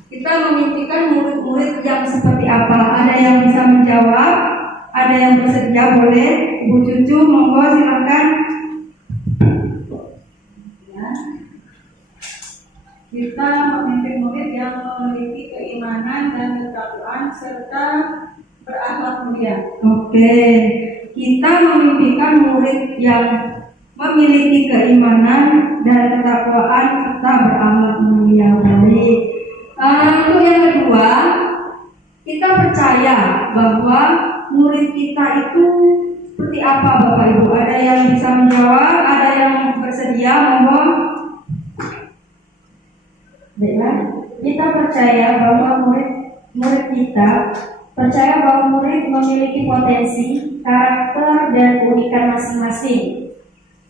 Kita memimpikan murid-murid yang seperti apa? Ada yang bisa menjawab? Ada yang bersedia? Boleh Ibu Cucu, monggo silakan. Ya. Kita memimpin murid yang memiliki keimanan dan ketakwaan serta berakhlak mulia. Oke, kita memimpikan murid yang memiliki keimanan dan ketakwaan serta berakhlak mulia. Baik. Untuk yang kedua, kita percaya bahwa murid kita itu seperti apa Bapak Ibu? Ada yang bisa menjawab? Ada yang bersedia? Monggo. Baiklah, kita percaya bahwa murid kita percaya bahwa murid memiliki potensi, karakter, dan keunikan masing-masing.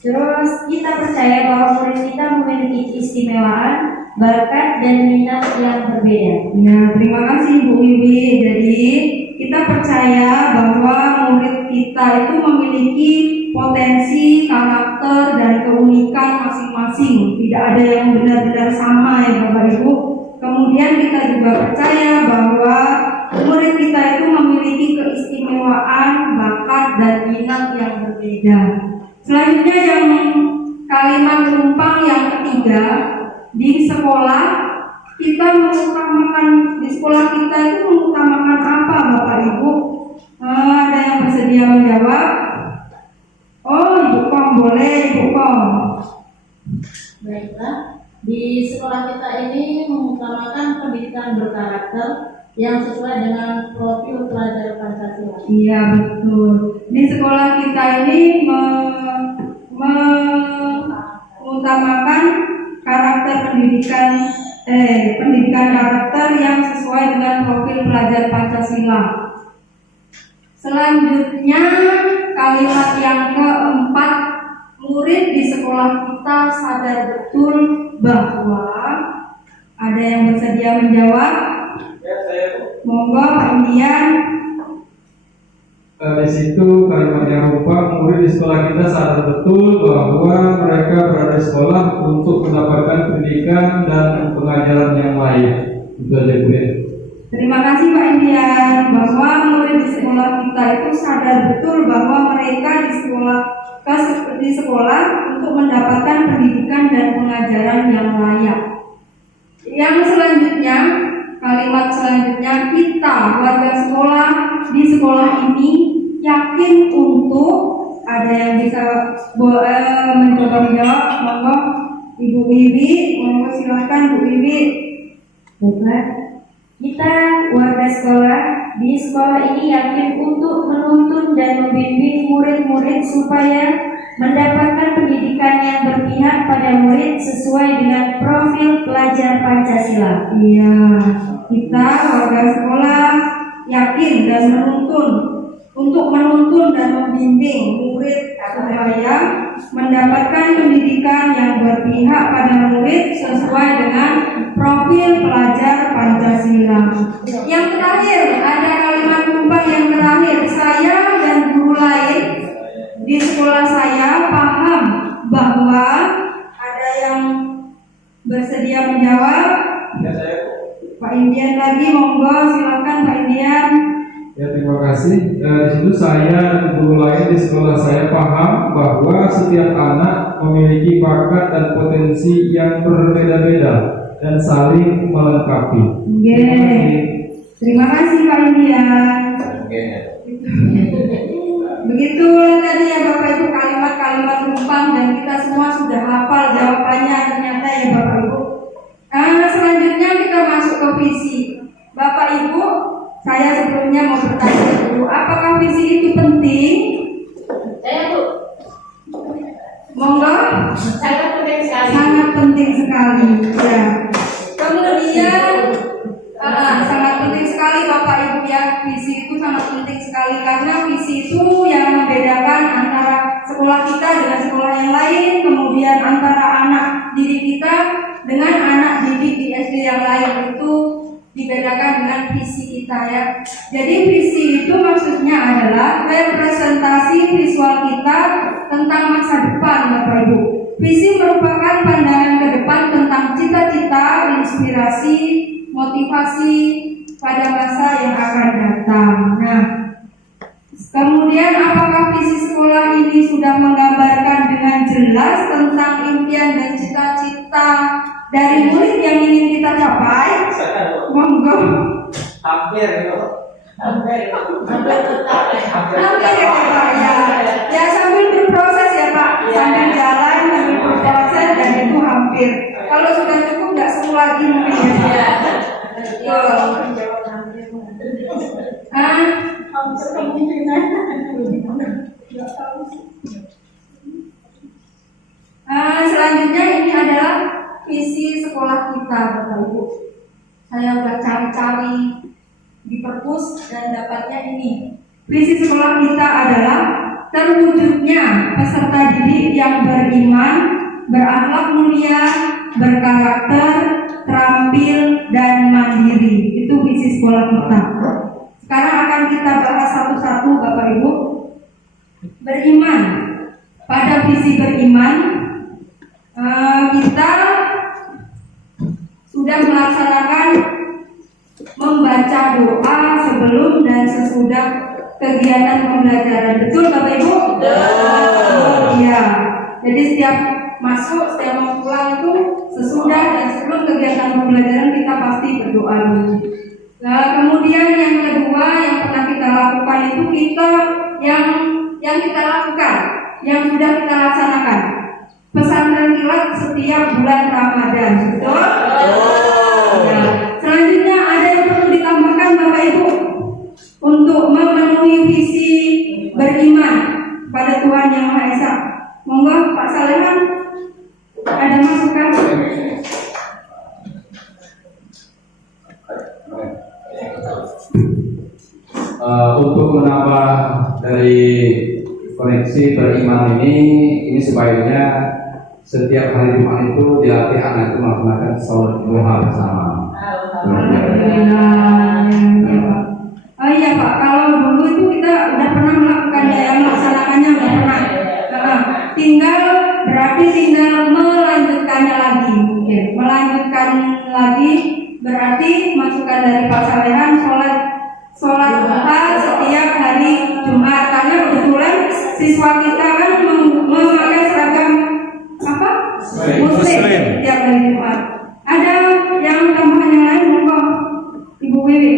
Terus kita percaya bahwa murid kita memiliki keistimewaan, bakat, dan minat yang berbeda. Ya, terima kasih Bu Wiwi. Jadi kita percaya bahwa murid kita itu memiliki potensi, karakter, dan keunikan masing-masing. Tidak ada yang benar-benar sama ya Bapak Ibu. Kemudian kita juga percaya bahwa murid kita itu memiliki keistimewaan, bakat, dan minat yang berbeda. Selanjutnya yang kalimat penumpang yang ketiga, di sekolah kita mengutamakan, di sekolah kita itu mengutamakan apa Bapak Ibu? Ada yang bersedia menjawab? Oh Ibu Kom, boleh Ibu Kom. Baiklah, di sekolah kita ini mengutamakan pendidikan berkarakter yang sesuai dengan profil pelajar Pancasila. Iya betul. Di sekolah kita ini mengutamakan karakter pendidikan karakter yang sesuai dengan profil pelajar Pancasila. Selanjutnya kalimat yang keempat, murid di sekolah kita sadar betul bahwa ada yang bersedia menjawab. Ya, saya Monggo Pak Indian. Di situ kalimat yang rupa, murid di sekolah kita sadar betul bahwa mereka berada di sekolah untuk mendapatkan pendidikan dan pengajaran yang layak. Itu aja Bu ya. Terima kasih Pak Indian, bahwa murid di sekolah kita itu sadar betul bahwa mereka di sekolah untuk mendapatkan pendidikan dan pengajaran yang layak. Yang selanjutnya, kalimat selanjutnya, kita warga sekolah di sekolah ini yakin untuk, ada yang bisa mencoba menjawab. Monggo Ibu Wiwi, monggo silakan Bu Wiwi. Baiklah, kita warga sekolah di sekolah ini yakin untuk menuntun dan membimbing murid-murid supaya mendapatkan pendidikan yang berpihak pada murid sesuai dengan profil pelajar Pancasila. Iya, kita warga sekolah yakin dan menuntun dan membimbing murid supaya mendapatkan pendidikan yang berpihak pada murid sesuai dengan profil pelajar Pancasila. Yang terakhir, ada kalimat numpang yang terakhir, saya dan guru lain di sekolah saya paham bahwa, ada yang bersedia menjawab. Ya, saya Pak Indian lagi, monggo silakan Pak Indian. Ya, terima kasih. Di situ saya dan guru lain di sekolah saya paham bahwa setiap anak memiliki bakat dan potensi yang berbeda-beda dan saling melengkapi. Oke. Terima kasih Pak Indian. Begitulah tadi ya Bapak Ibu kalimat-kalimat numpang, dan kita semua sudah hafal jawabannya ternyata ya Bapak Ibu. Selanjutnya kita masuk ke visi. Bapak Ibu, saya sebelumnya mau bertanya dulu, apakah visi itu penting? Saya Bu, Monggo. sangat penting sekali. Sangat penting sekali. Ya. Kemudian sangat penting sekali Bapak Ibu ya, visi itu sangat penting sekali karena visi itu yang membedakan antara sekolah kita dengan sekolah yang lain, kemudian antara anak didik kita dengan anak didik di SD yang lain, itu dibedakan dengan visi kita ya. Jadi visi itu maksudnya adalah representasi visual kita tentang masa depan Bapak Ibu. Visi merupakan pandangan ke depan tentang cita-cita, inspirasi, motivasi pada masa yang akan datang. Nah, kemudian apakah visi sekolah ini sudah menggambarkan dengan jelas tentang impian dan cita-cita dari murid yang ingin kita capai? Monggo. hampir itu. Hampir Hampir ya Pak ya. Ya sambil berproses ya Pak, sambil jalan, sambil berproses, dan itu hampir. Kalau sudah cukup nggak semua lagi mungkin ya. Selanjutnya ini adalah visi sekolah kita Bapak Ibu. Saya udah cari-cari di perpus dan dapatnya ini. Visi sekolah kita adalah terwujudnya peserta didik yang beriman, berakhlak mulia, berkarakter, terampil, dan mandiri. Itu visi sekolah kita. Sekarang akan kita bahas satu-satu Bapak Ibu. Beriman. Pada visi beriman, kita sudah melaksanakan membaca doa sebelum dan sesudah kegiatan pembelajaran. Betul Bapak Ibu? Iya. Jadi setiap masuk, setiap mau pulang itu sesudah dan sebelum kegiatan pembelajaran kita pasti berdoa dulu. Nah, kemudian yang kedua yang pernah kita lakukan itu yang kita lakukan yang sudah kita laksanakan. Pesantren kilat setiap bulan Ramadan, betul? Nah, selanjutnya ada yang perlu ditambahkan Bapak Ibu untuk memenuhi visi beriman pada Tuhan Yang Maha Esa. Monggo Pak Salehan, ada masukan? Untuk menambah dari koneksi beriman ini sebaiknya setiap hari Jumat itu dilatih anak itu melaksanakan salat duha bersama. Oh iya Pak, kalau dulu itu kita udah pernah melakukannya, yang melaksanakannya udah pernah. Tinggal melanjutkannya lagi, mungkin melanjutkan lagi berarti masukan dari Pak Salehan sholat duha setiap hari Jumat, karena kebetulan siswa kita kan memakai seragam apa? Muslim setiap hari Jumat. Ada yang tambahan yang lain monggo Ibu Wiwi?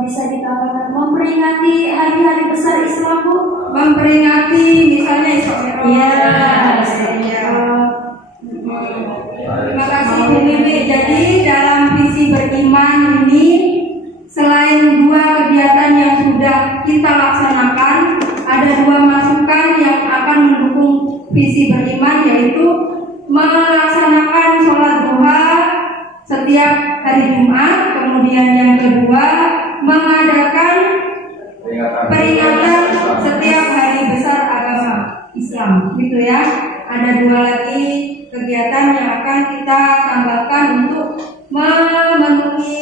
Bisa ditambahkan memperingati hari-hari besar Islam, Bu. Memperingati misalnya Isra Mi'raj. Iya. Terima kasih Ibu Wiwi. Jadi dalam visi beriman ini, selain dua kegiatan yang sudah kita laksanakan, ada dua masukan yang akan mendukung visi beriman, yaitu melaksanakan sholat duha setiap hari Jumat. Kemudian yang kedua, mengadakan peringatan setiap hari besar agama Islam, gitu ya. Ada dua lagi kegiatan yang akan kita tambahkan untuk memenuhi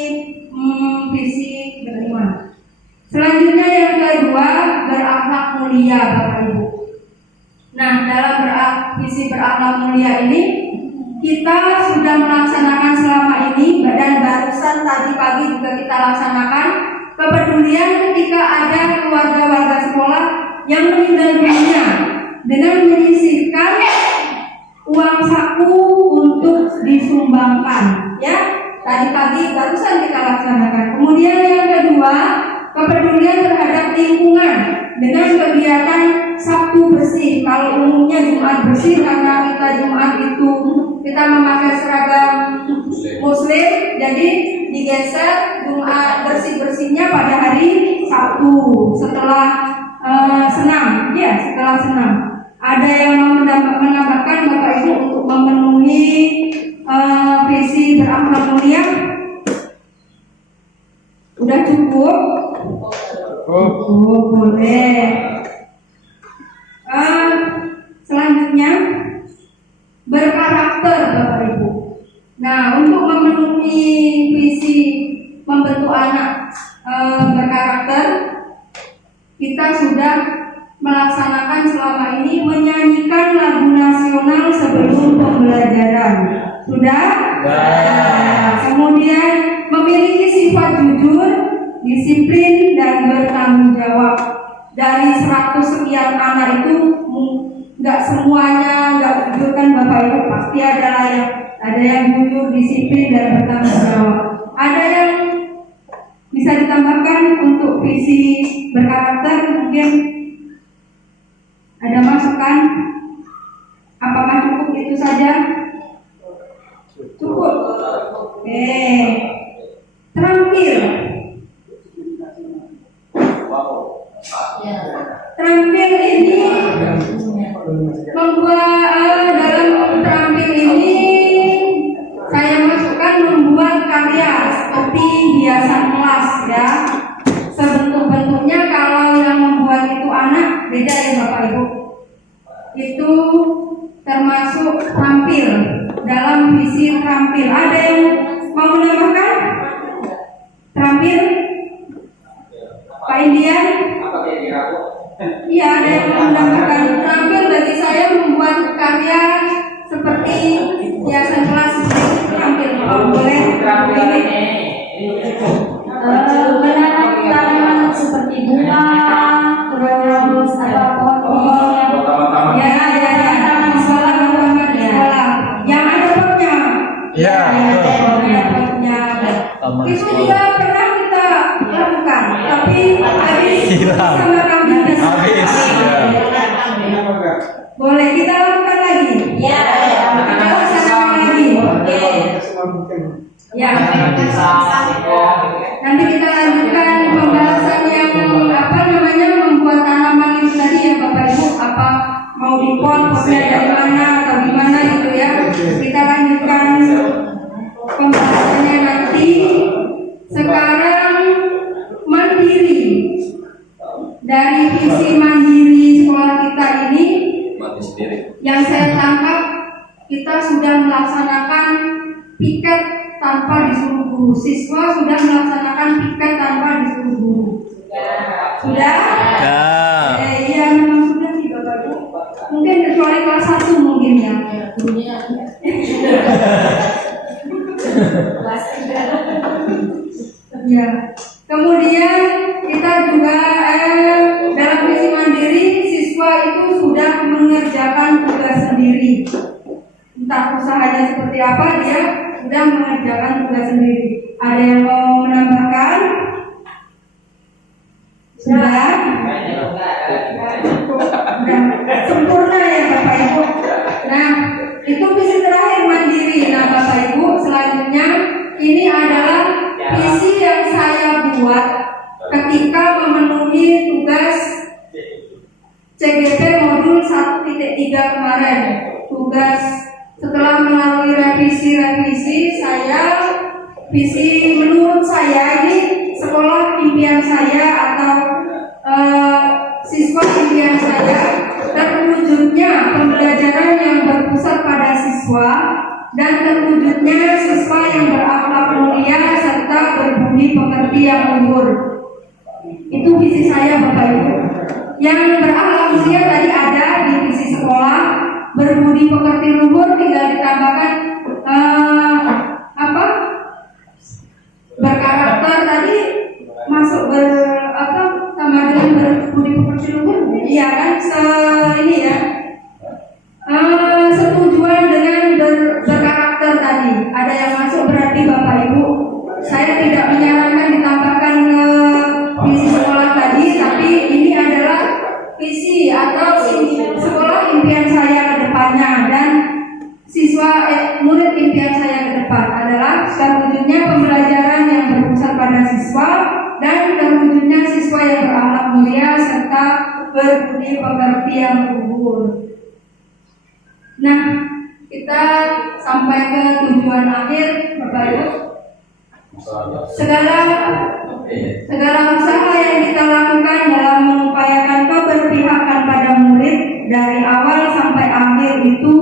visi beriman. Selanjutnya yang kedua, berakhlak mulia Bapak Ibu. Nah, dalam visi berakhlak mulia ini kita sudah melaksanakan selama ini, dan barusan tadi pagi juga kita laksanakan kepedulian ketika ada keluarga warga sekolah yang meninggal dunia dengan menyisihkan uang saku untuk disumbangkan, ya. Tadi pagi barusan kita laksanakan. Kemudian yang kedua, kepedulian terhadap lingkungan dengan kegiatan Sabtu bersih. Kalau umumnya Jumat bersih, karena kita Jumat itu kita memakai seragam Muslim, jadi digeser Jumat bersih-bersihnya pada hari Sabtu setelah senam, ya, setelah senam. Ada yang mau menambahkan Bapak Ibu untuk memenuhi visi berakhlak mulia? Udah cukup? Oh, boleh. Selanjutnya berkarakter Bapak Ibu. Nah, untuk memenuhi visi membentuk anak berkarakter, kita sudah melaksanakan selama ini menyanyikan lagu nasional sebelum pembelajaran. Sudah? Kemudian memiliki sifat jujur, disiplin, dan bertanggung jawab. Dari 100 sekian anak itu nggak semuanya nggak jujur kan Bapak Ibu, pasti ada yang jujur, disiplin, dan bertanggung jawab. Ada yang bisa ditambahkan untuk visi berkarakter, mungkin ada masukan? Apakah cukup itu saja? Cukup. Oke. Terampil. Terampil ini membuat dalam terampil ini saya masukkan membuat karya seperti hiasan kelas, ya. Sebentuk-bentuknya kalau yang membuat itu anak, beda ya Bapak Ibu. Itu termasuk terampil dalam visi terampil. Ada yang mau menambahkan? Terampil? Pak Indian? Iya, ada yang mau menambahkan. Terampil bagi saya membuat karya seperti hiasan kelas, seperti terampil. Boleh? Menanam tanaman seperti bunga, terus apa pohon. Ya, taman sekolah, yang ada potnya. Ya, Ada potnya. Itu juga pernah kita lakukan, tapi habis sama kami. Habis, ya. Ya. Nanti kita lanjutkan pembahasan yang membuat tanaman itu tadi ya Bapak Ibu, apa mau dipot, potnya dari mana atau gimana gitu ya. Kita lanjutkan pembahasannya nanti. Sekarang mandiri. Dari visi mandiri sekolah kita ini, yang saya tangkap kita sudah melaksanakan piket tanpa disuruh guru. Siswa sudah melaksanakan piket tanpa disuruh guru. Sudah? Iya, memang sudah sih Bapak Ibu. Mungkin kecuali kelas 1 mungkin ya. Gurunya Ya. Kemudian kita juga dalam visi mandiri siswa itu sudah mengerjakan tugas sendiri. Entah usahanya seperti apa, dia sudah mengerjakan tugas sendiri. Ada yang mau menambahkan? Sudah? Sudah sempurna ya Bapak Ibu. Nah, itu visi terakhir mandiri. Nah Bapak Ibu, selanjutnya ini adalah visi yang saya buat ketika memenuhi tugas CGP modul 1.3 kemarin. Tugas setelah melalui revisi saya visi menurut saya ini sekolah impian saya atau siswa impian saya, terwujudnya pembelajaran yang berpusat pada siswa dan terwujudnya siswa yang berakhlak mulia serta berbudi pekerti yang luhur. Itu visi saya Bapak Ibu. Yang berakhlak mulia tadi ada di visi sekolah, berbudi pekerti luhur tinggal ditambahkan berkarakter tadi masuk sama dengan berbudi pekerti luhur. Iya kan, ini ya. Setujuan dengan berkarakter tadi ada yang masuk, berarti Bapak Ibu saya tidak menyarankan ditambahkan ke visi sekolah tadi, tapi ini adalah visi atau sekolah impian saya ke depannya, dan siswa murid impian saya ke depan adalah terwujudnya pembelajaran yang berpusat pada siswa dan terwujudnya siswa yang berakhlak mulia serta berbudi pekerti yang luhur. Nah, kita sampai ke tujuan akhir Bapak Ibu. Segala usaha yang kita lakukan dalam mengupayakan keberpihakan pada murid dari awal sampai akhir itu,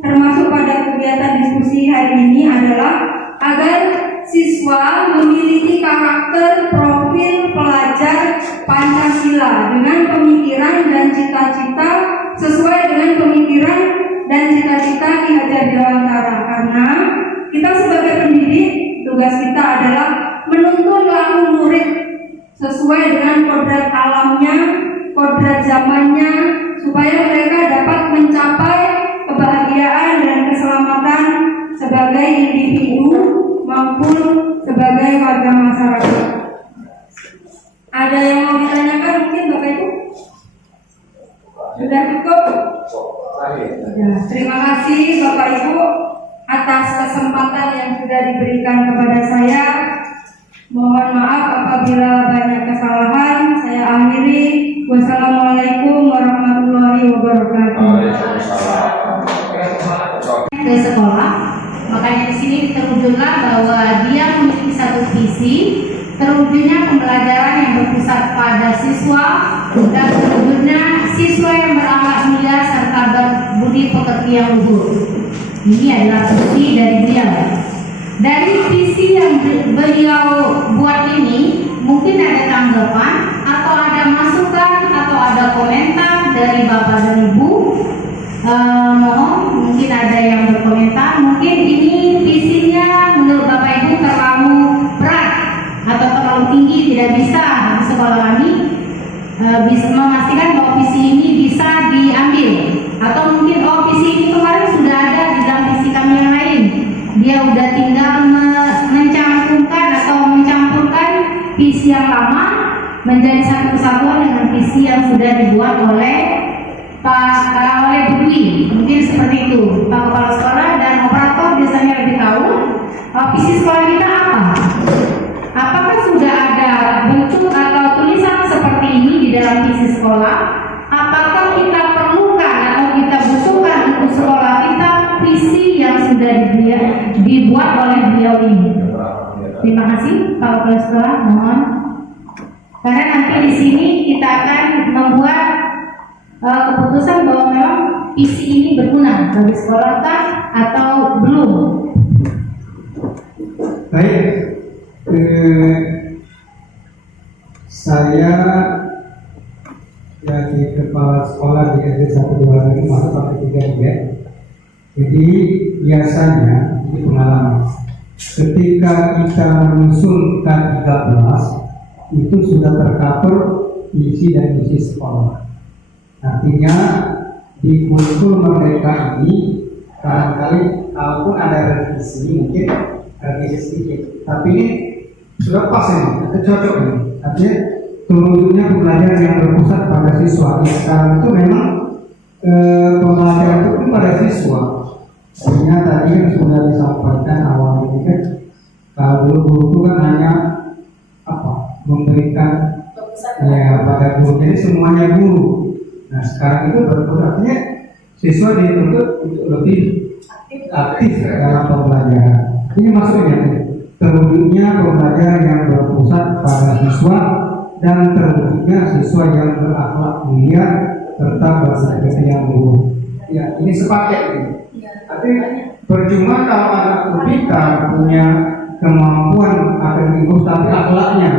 termasuk pada kegiatan diskusi hari ini, adalah agar siswa memiliki karakter profil pelajar Pancasila dengan pemikiran dan cita-cita sesuai dengan pemikiran dan cita-cita Ki Hajar Dewantara. Karena kita sebagai pendidik, tugas kita adalah menuntun laku murid sesuai dengan kodrat alamnya, kodrat zamannya, supaya mereka dapat mencapai kebahagiaan dan keselamatan sebagai individu maupun sebagai warga masyarakat. Ada yang mau ditanyakan mungkin Bapak Ibu? Sudah cukup? Ya, terima kasih Bapak Ibu atas kesempatan yang sudah diberikan kepada saya. Mohon maaf apabila banyak kesalahan. Saya akhiri. Wassalamualaikum warahmatullahi wabarakatuh. Ke sekolah, makanya di sini terwujudlah bahwa dia memiliki satu visi, terwujudnya pembelajaran yang berpusat pada siswa dan terwujudnya siswa yang berakhlak mulia serta berbudi pekerti yang luhur. Ini adalah visi dari beliau. Dari visi yang beliau buat ini, mungkin ada tanggapan atau ada masukan atau ada komentar dari Bapak dan Ibu. Mohon, mungkin ada yang berkomentar. Mungkin ini visinya menurut Bapak Ibu terlalu berat atau terlalu tinggi, tidak bisa di sekolah kami bisa memastikan bahwa visi ini bisa diambil, atau mungkin visi ini kemarin sudah ada di dalam visi kami yang lain, dia udah tinggal mencampurkan visi yang lama menjadi satu kesatuan dengan visi yang sudah dibuat oleh Bu Dwi. Mungkin seperti itu Pak Kepala Sekolah dan operator biasanya lebih tahu. visi sekolah kita apa? Apakah sudah ada bentuk atau tulisan seperti ini di dalam visi sekolah? Apakah kita perlukan atau kita butuhkan untuk sekolah kita visi yang sudah dibuat oleh beliau ini? Terima kasih Pak Kepala Sekolah, mohon. Karena nanti di sini kita akan membuat keputusan bahwa memang visi ini berguna bagi sekolah kan atau belum. Baik, saya jadi kepala sekolah di SD 1 2 ini masuk sampai 3 ya. Jadi biasanya ini pengalaman ketika kita menyusun K13 itu sudah tercover isi dan misi sekolah. Artinya di kurikulum Merdeka ini barangkali kalaupun ada revisi mungkin revisi sedikit, tapi ini sudah pas ini, atau cocok ini. Artinya terwujudnya pembelajaran yang berpusat pada siswa. Sekarang itu memang pembelajaran itu pun pada siswa. Artinya tadi yang sudah disampaikan awal ini kan, kalau dulu guru itu kan hanya memberikan pada guru, jadi semuanya guru. Nah sekarang itu berarti siswa dituntut untuk lebih aktif dalam pembelajaran. Ini maksudnya terwujudnya pembelajaran yang berpusat pada siswa dan terwujudnya siswa yang berakhlak mulia serta bersegera yang luhur. Ya, ini sepaket ini. Tapi percuma kalau anak kita punya kemampuan akademik tapi akhlaknya,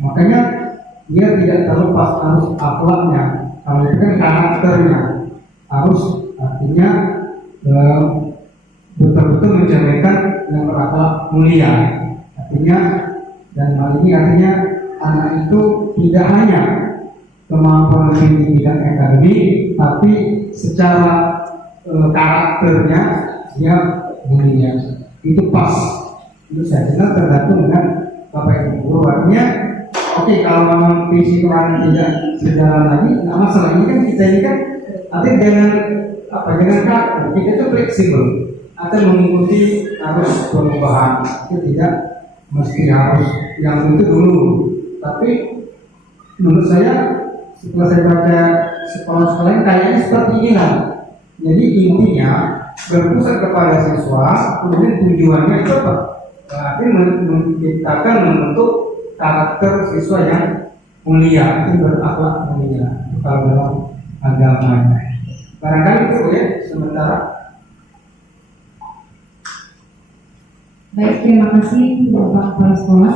makanya dia tidak terlepas harus akhlaknya. Kalau itu kan karakternya harus, artinya betul-betul mencerminkan yang berakhlak mulia. Artinya, dan hal ini artinya anak itu tidak hanya kemampuan di bidang akademik, tapi secara karakternya dia mulia. Itu pas. Itu saya dengar tergantung dengan Bapak Ibu guru. Artinya, oke, kalau memang visi Quran tidak sejalan lagi, nggak masalah. Ini kan kita ini kan, artinya jangan kaku, kita itu fleksibel. Atau mengikuti harus perubahan, itu tidak mesti harus yang itu dulu. Tapi menurut saya setelah saya baca sekolah-sekolah yang kayaknya seperti ini lah. Jadi intinya berpusat kepada siswa, kemudian tujuannya itu apa? Berarti menciptakan, membentuk karakter siswa yang mulia, itu berakhlak mulia kalau dalam agamanya. Barangkali itu ya sementara. Baik, terima kasih Bapak Kepala Sekolah.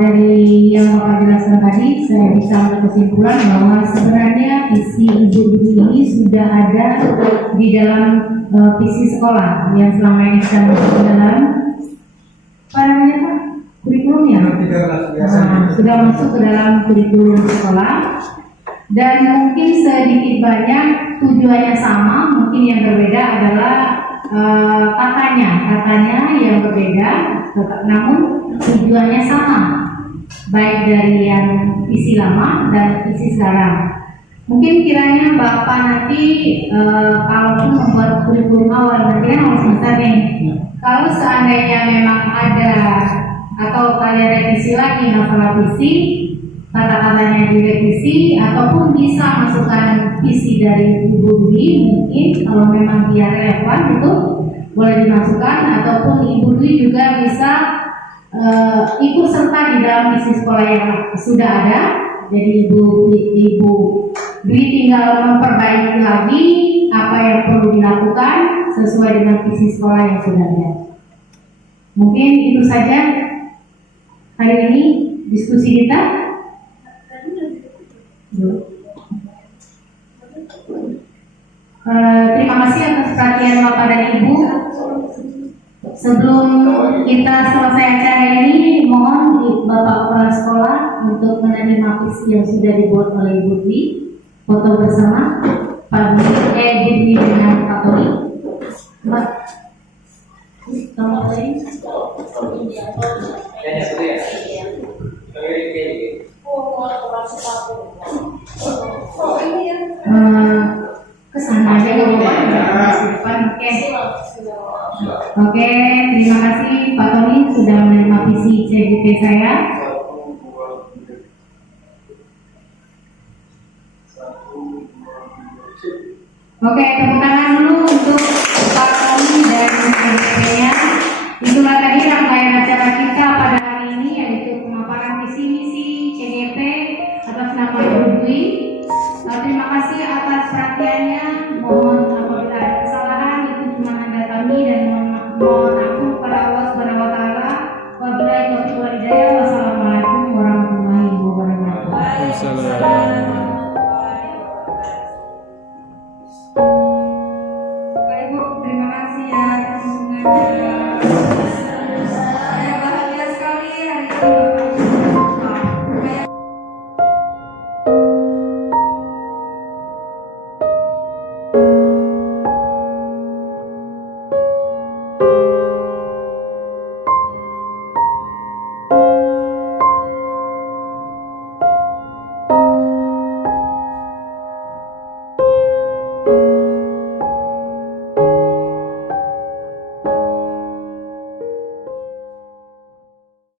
Dari yang Bapak jelaskan tadi, saya bisa ambil kesimpulan bahwa sebenarnya visi ibu ini sudah ada di dalam visi sekolah yang selama ini kita masuk ke dalam kurikulumnya. Sudah masuk ke dalam kurikulum sekolah, dan mungkin sedikit banyak tujuannya sama, mungkin yang berbeda adalah katanya yang berbeda, namun tujuannya sama, baik dari yang visi lama dan visi sekarang. Mungkin kiranya Bapak nanti kalaupun membuat kurikulum awal, berarti kan harus besar nih. Kalau seandainya memang ada atau kalian revisi lagi masalah visi, kata-katanya direvisi, ataupun bisa masukkan visi dari Ibu Dwi, mungkin kalau memang dia relevan itu boleh dimasukkan, ataupun Ibu Dwi juga bisa ikut serta di dalam visi sekolah yang sudah ada. Jadi Ibu Dwi tinggal memperbaiki lagi apa yang perlu dilakukan sesuai dengan visi sekolah yang sudah ada. Mungkin itu saja hari ini diskusi kita. Terima kasih atas perhatian Bapak dan Ibu. Sebelum kita selesai acara ini, mohon Bapak Kepala Sekolah untuk menerima visi yang sudah dibuat oleh Ibu Dwi, foto bersama Pak Dwi dengan Pak Tony. Mbak, kamu lain? Kesana aja ya. Oke, terima kasih sudah menerima visi CGP saya. Oke, tepuk tangan dulu untuk